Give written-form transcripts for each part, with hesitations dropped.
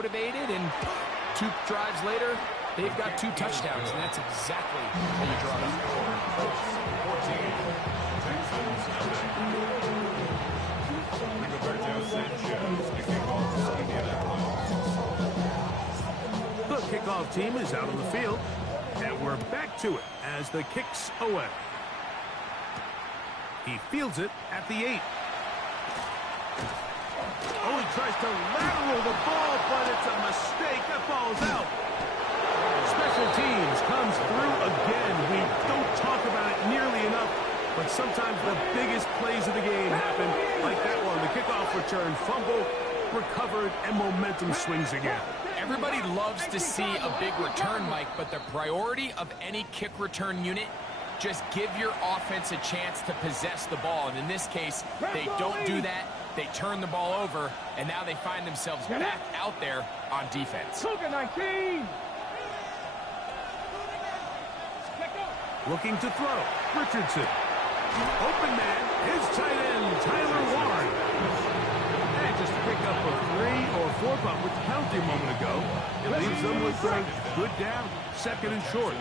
motivated, and 2 drives later, they've got 2 touchdowns, and that's exactly how you draw it up. The kickoff team is out on the field, and we're back to it as the kick's away. He fields it at the 8. Oh, he tries to lateral the ball, but it's a mistake. That ball's out. Special teams comes through again. We don't talk about it nearly enough, but sometimes the biggest plays of the game happen, like that one. The kickoff return, fumble, recovered, and momentum swings again. Everybody loves to see a big return, Mike, but the priority of any kick return unit, just give your offense a chance to possess the ball. And in this case, they don't do that. They turn the ball over, and now they find themselves back out there on defense. Looking to throw. Richardson. Open man. His tight end, Tyler Warren. And just pick up a 3 or 4 punt with the penalty a moment ago. It leaves them with a good down. 2nd and short.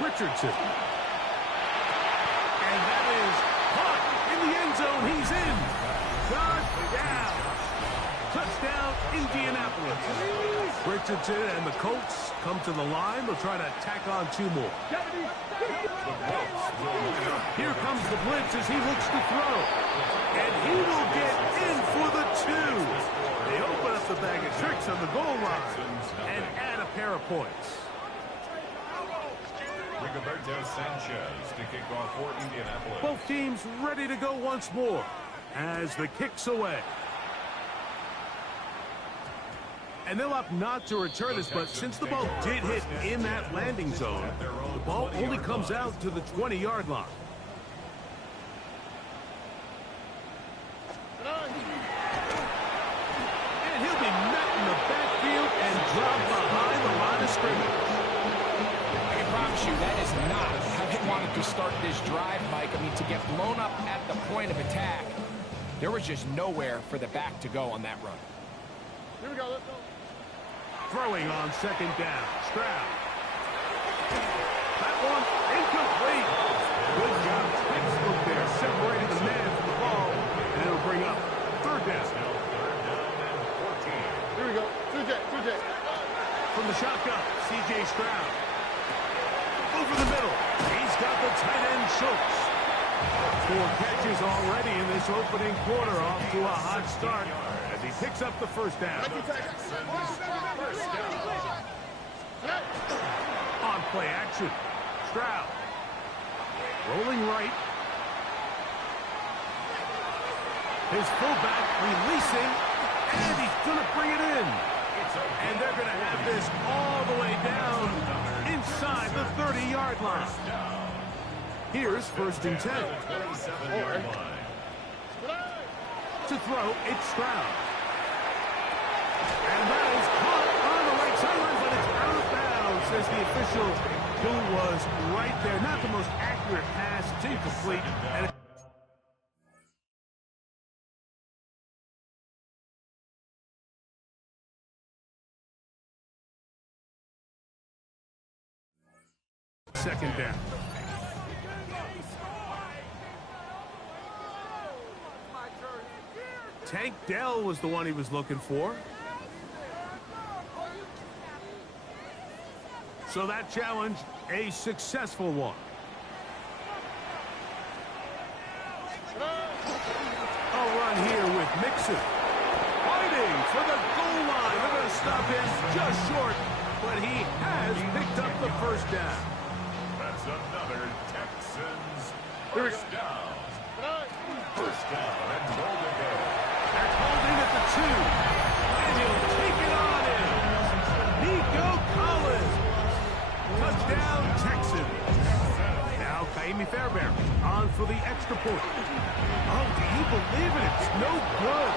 Richardson. And that is caught in the end zone. He's in. Touchdown. Touchdown, Indianapolis. Richardson and the Colts come to the line. They'll try to tack on 2 more. Here comes the blitz as he looks to throw. And he will get in for the 2. They open up the bag of tricks on the goal line and add a pair of points. Sanchez to kick off for Indianapolis. Both teams ready to go once more as the kick's away. And they'll opt not to return this, but since the ball did hit in that landing zone, the ball only comes out to the 20-yard line. And he'll be met in the backfield and dropped behind the line of scrimmage. I can promise you that is not how they wanted to start this drive, Mike. I mean, to get blown up at the point of attack, there was just nowhere for the back to go on that run. Here we go, let's go. Throwing on 2nd down. Stroud. That one incomplete. Good job. Textbook there, separating the man from the ball, and it'll bring up 3rd down. Here we go. 2J. From the shotgun, C.J. Stroud. Over the middle. He's got the tight end Schultz. 4 catches already in this opening quarter, off to a hot start as he picks up the 1st down. On play action. Stroud. Rolling right. His fullback releasing, and he's going to bring it in. And they're going to have this all the way down inside the 30-yard line. Here's 1st and 10. To throw, it's Stroud. And that is caught on the right sideline, but it's out of bounds, says the official, who was right there. Not the most accurate pass. It's incomplete. And second down. Tank Dell was the one he was looking for. So that challenge, a successful one. A run here with Mixon. Fighting for the goal line. They're going to stop him just short, but he has picked up the 1st down. That's another Texans 1st down. 1st down and goal to go. They're holding at the 2. And he'll take it on in. Nico Collins. Touchdown, Texans. Now Kaimi Fairbairn on for the extra point. Oh, do you believe it? It's no good.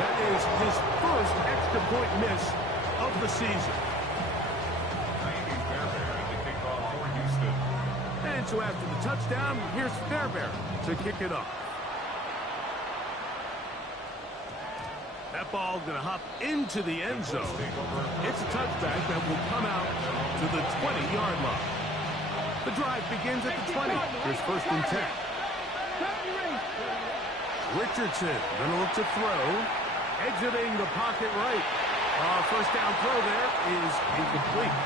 That is his 1st extra point miss of the season. Kaimi Fairbairn to kick off for Houston. And so after the touchdown, here's Fairbairn to kick it off. That ball going to hop into the end zone. It's a touchback that will come out to the 20-yard line. The drive begins at the 20. Here's 1st and 10. Richardson going to look to throw. Exiting the pocket right. First down throw there is incomplete.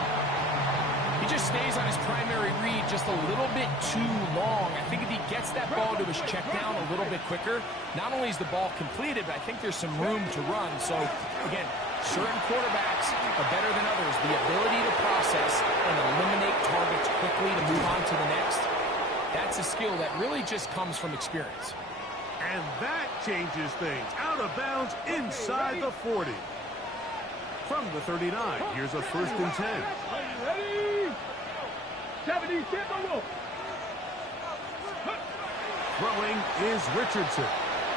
He just stays on his primary read just a little bit too long. I think if he gets that ball to his check down a little bit quicker, not only is the ball completed, but I think there's some room to run. So, again, certain quarterbacks are better than others. The ability to process and eliminate targets quickly to move on to the next, that's a skill that really just comes from experience. And that changes things. Out of bounds inside the 40. From the 39, here's a 1st and 10. Throwing is Richardson.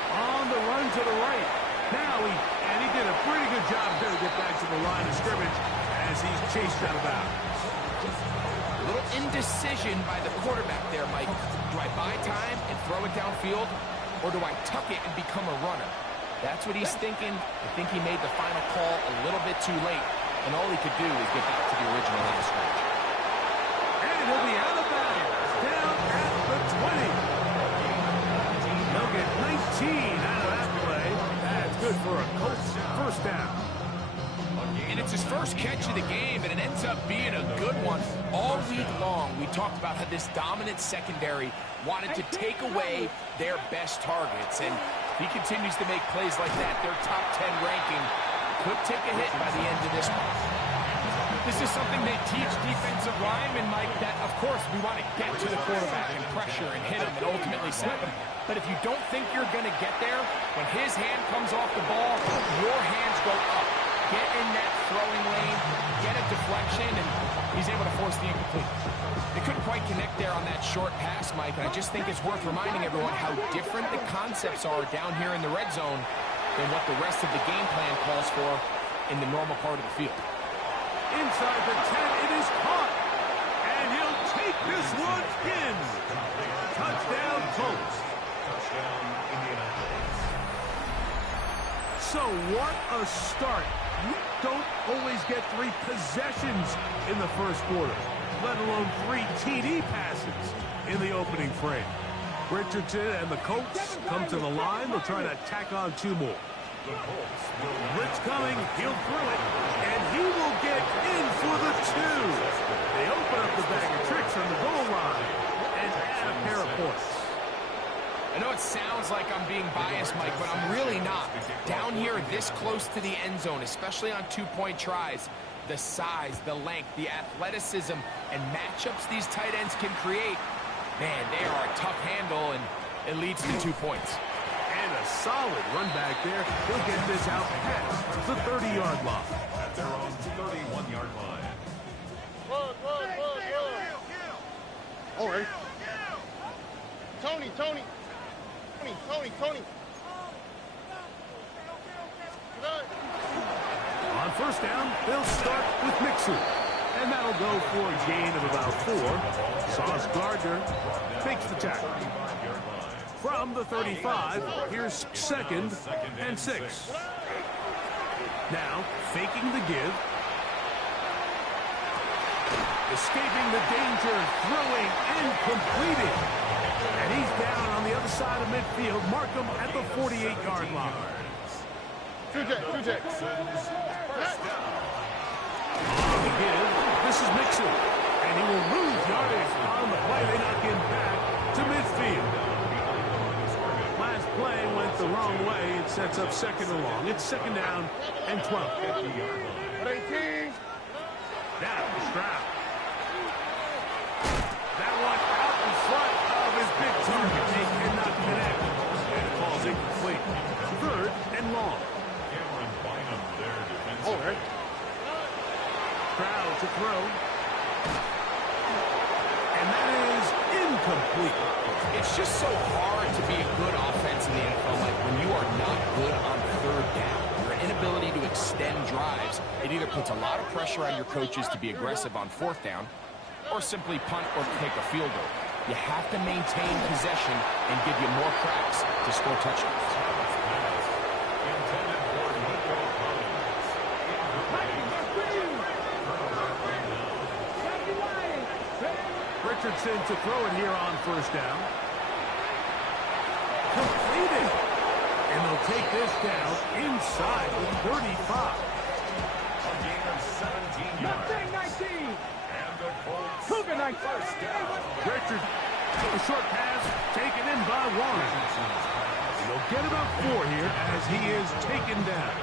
On the run to the right. Now he did a pretty good job there to get back to the line of scrimmage as he's chased out of bounds. A little indecision by the quarterback there, Mike. Do I buy time and throw it downfield, or do I tuck it and become a runner? That's what he's thinking. I think he made the final call a little bit too late, and all he could do is get back to the original line of scrimmage. And he'll be out of bounds, down at the 20. He'll get 19 out of that play. That's good for a Colts 1st down. And it's his first catch of the game, and it ends up being a good one. All week long, we talked about how this dominant secondary wanted to take away their best targets, and he continues to make plays like that. Their top 10 ranking could take a hit by the end of this one. This is something they teach defensive linemen, Mike, that, of course, we want to get to the quarterback and pressure and hit him and ultimately sack him. But if you don't think you're going to get there, when his hand comes off the ball, your hands go up. Get in that throwing lane, get a deflection, and he's able to force the incomplete. They couldn't quite connect there on that short pass, Mike, and I just think it's worth reminding everyone how different the concepts are down here in the red zone than what the rest of the game plan calls for in the normal part of the field. Inside the 10, it is caught. And he'll take this one in. Touchdown, Colts. Touchdown, Indianapolis. So what a start. You don't always get 3 possessions in the first quarter, let alone 3 TD passes in the opening frame. Richardson and the Colts come to the line. They'll try to tack on 2 more. Blitz coming, he'll throw it, and he will get in for the 2. They open up the bag of tricks on the goal line and add a pair of points. I know it sounds like I'm being biased, Mike, but I'm really not. Down here this close to the end zone, especially on 2-point tries, the size, the length, the athleticism, and matchups these tight ends can create, man, they are a tough handle, and it leads to 2 points. And a solid run back there. He'll get this out past the 30-yard line. At their own 31-yard line. Run. All right. Tony. On 1st down, they'll start with Mixon. And that'll go for a gain of about 4. Sauce Gardner takes the tackle. From the 35, here's 2nd and 6. Now, faking the give. Escaping the danger, throwing and completing. And he's down on the other side of midfield. Mark him at the 48-yard line. 2J. On the give, this is Mixon. And he will lose yardage on the play. They knock him back to midfield. Last play went the wrong way. It sets up 2nd and long. It's 2nd down and 12. 18. Now, Stroud. That one out in front of his big target. They cannot connect. And it falls incomplete. 3rd and long. Cameron Bynum, their defensive. All right. Stroud to throw. And that is incomplete. It's just so hard to be a good offense in the NFL, like when you are not good on 3rd down. Your inability to extend drives, it either puts a lot of pressure on your coaches to be aggressive on 4th down, or simply punt or take a field goal. You have to maintain possession and give you more cracks to score touchdowns. Intended for Looks in to throw it here on first down. Completed. And they'll take this down inside the 35. A gain of 17 yards. 19. And the Colts Cougar 19. first down. Richard, a short pass taken in by Warren. He'll get about 4 here as he is taken down.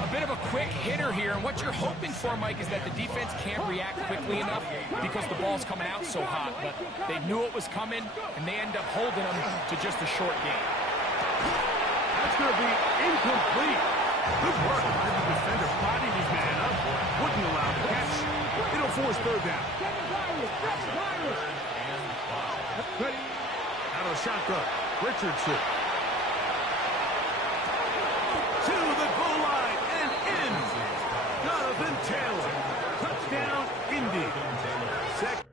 A bit of a quick hitter here, and what you're hoping for, Mike, is that the defense can't react quickly enough because the ball's coming out so hot. But they knew it was coming, and they end up holding them to just a short game. That's going to be incomplete. Good work as the defender bodied his man up, wouldn't allow the catch. It'll force third down. Out of shotgun, Richardson. To the goal line and in. Jonathan Taylor. Touchdown, Indy. Second.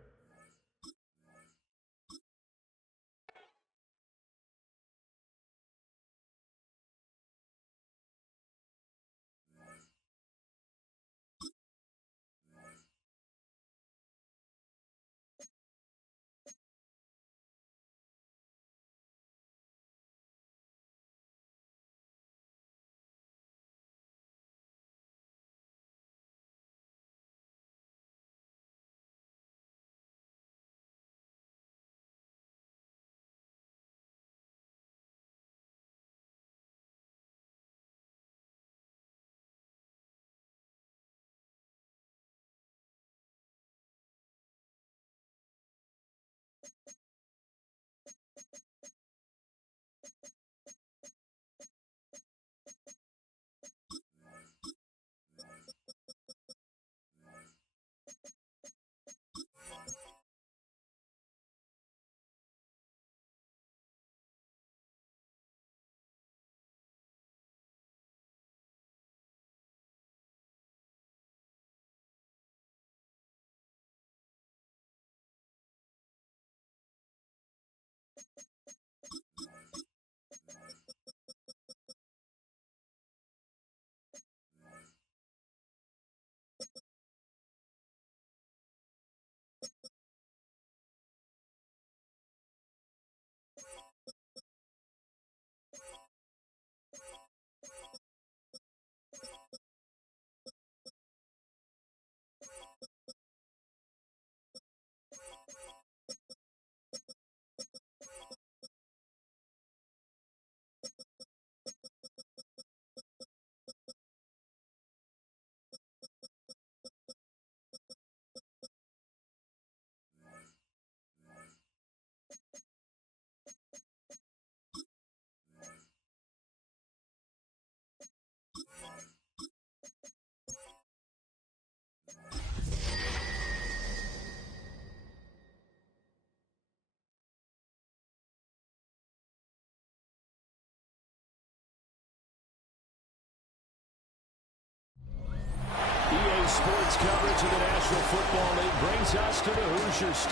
EA Sports coverage of the National Football League brings us to the Hoosiers.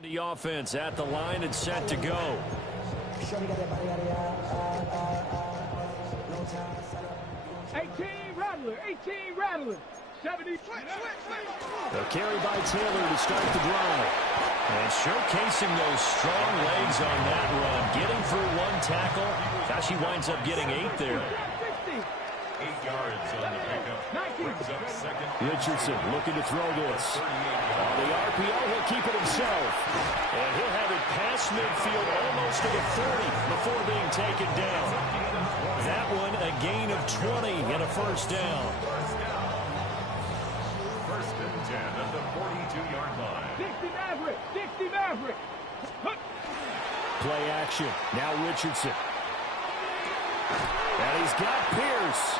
The offense at the line and set to go. 18 Rattler. 70. The carry by Taylor to start the drive. And showcasing those strong legs on that run. Getting through one tackle. Gosh, he winds up getting 8 there. 8 yards on the pickup. Brings up second. Richardson looking to throw this. On the RPO, he'll keep it himself. And he'll have it past midfield almost to the 30 before being taken down. That one a gain of 20 and a first down. First and 10 at the 42-yard line. 60 Maverick. Play action. Now Richardson. And he's got Pierce.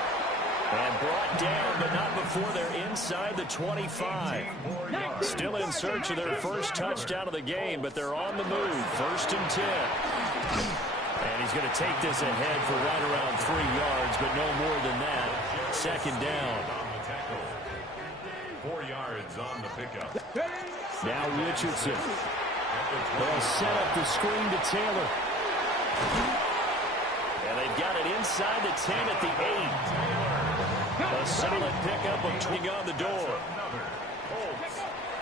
And brought down, but not before they're inside the 25. Still in search of their first touchdown of the game, but they're on the move. First and 10. And he's going to take this ahead for right around 3 yards, but no more than that. Second down. 4 yards on the pickup. Now Richardson. They'll set up the screen to Taylor. And they've got it inside the 10 at the 8. A solid pickup of 20 on the door.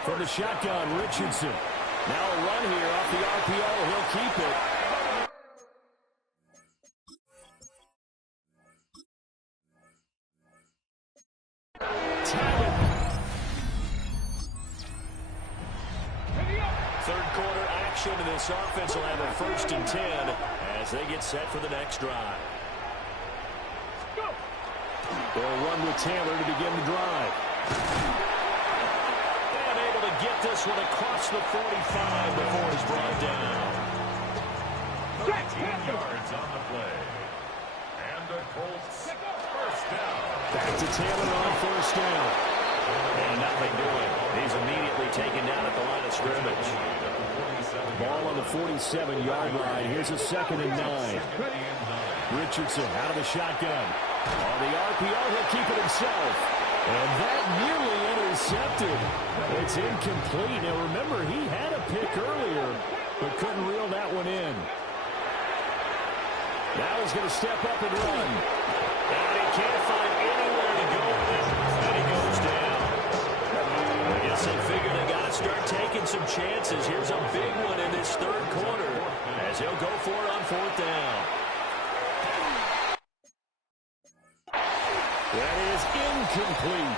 From the shotgun, Richardson. Now a run here off the RPO. He'll keep it. Third quarter action, and this offense will have a 1st and 10 as they get set for the next drive. They'll run with Taylor to begin the drive. And able to get this one across the 45 before he's brought down. 13 yards on the play. And the Colts first down. Back to Taylor on 1st down. And nothing doing. He's immediately taken down at the line of scrimmage. Ball on the 47-yard line. Here's a 2nd and 9. Richardson out of the shotgun. On the RPO, he'll keep it himself. And that nearly intercepted. It's incomplete. Now remember, he had a pick earlier, but couldn't reel that one in. Now he's going to step up and run. And he can't find anywhere to go with it. And he goes down. I guess they figure they got to start taking some chances. Here's a big one in this 3rd quarter as he'll go for it on 4th down. That is incomplete.